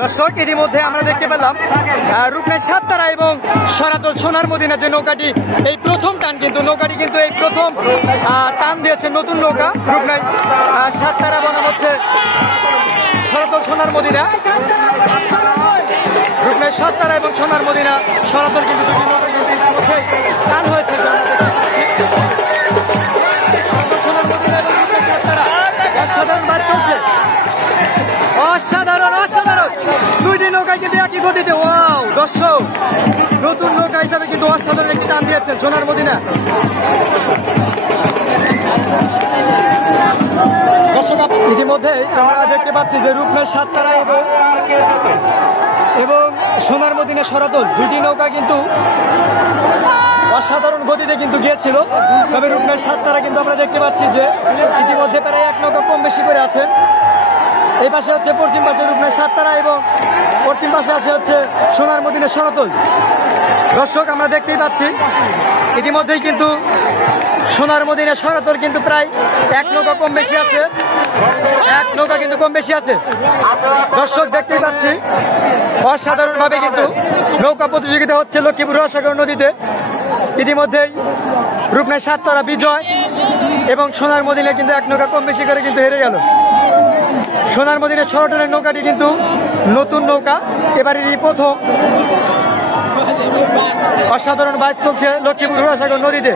দর্শক ইতিমধ্যে আমরা দেখতে পেলাম রূপনাই সাততারা এবং সনাতন সোনার মদিনা যে নৌকাটি এই প্রথম টান, কিন্তু নৌকাটি কিন্তু এই প্রথম টান দিয়েছে নতুন নৌকা রূপনাই সাততারা বনাম হচ্ছে সনাতন সোনার মদিনা। রূপনাই সাততারা এবং সোনার মদিনা সনাতন কিন্তু দুটি নৌকা কিন্তু ইতিমধ্যে টান হয়েছে। অসাধারণ বার চলছে, অসাধারণ অসাধারণ দুইটি নৌকায় কিন্তু একই গতিতে। ওয়াও দর্শক, নতুন নৌকা হিসাবে কিন্তু অসাধারণ একটি টান দিয়েছেন সোনার মদিনা। দর্শক ইতিমধ্যে আমরা দেখতে পাচ্ছি যে রূপনাই সাততারা এবং সোনার মদিনা সনাতন দুইটি নৌকা কিন্তু অসাধারণ গতিতে কিন্তু গিয়েছিল। তবে রূপনাই সাততারা কিন্তু আমরা দেখতে পাচ্ছি যে ইতিমধ্যে প্রায় এক নৌকা কম বেশি করে আছেন। এই পাশে হচ্ছে পশ্চিম পাশে রূপনাই সাততারা এবং পশ্চিম পাশে আসে হচ্ছে সোনার মদিনা সনাতন। দর্শক আমরা দেখতেই পাচ্ছি ইতিমধ্যেই কিন্তু সোনার মদিনা সনাতন কিন্তু প্রায় এক নৌকা কম বেশি আছে, এক নৌকা কিন্তু কম বেশি আছে। দর্শক দেখতেই পাচ্ছি অসাধারণভাবে কিন্তু নৌকা প্রতিযোগিতা হচ্ছে লক্ষ্মীপুর রসাগর নদীতে। ইতিমধ্যেই রূপনাই সাততারা বিজয় এবং সোনার মদিনা কিন্তু এক নৌকা কম বেশি করে কিন্তু হেরে গেল। সোনার মদিনা সনাতনের নৌকাটি কিন্তু নতুন নৌকা, এবারেরই প্রথম। অসাধারণ বাইচ চলছে লক্ষ্মীপুর রসাগর নদীতে।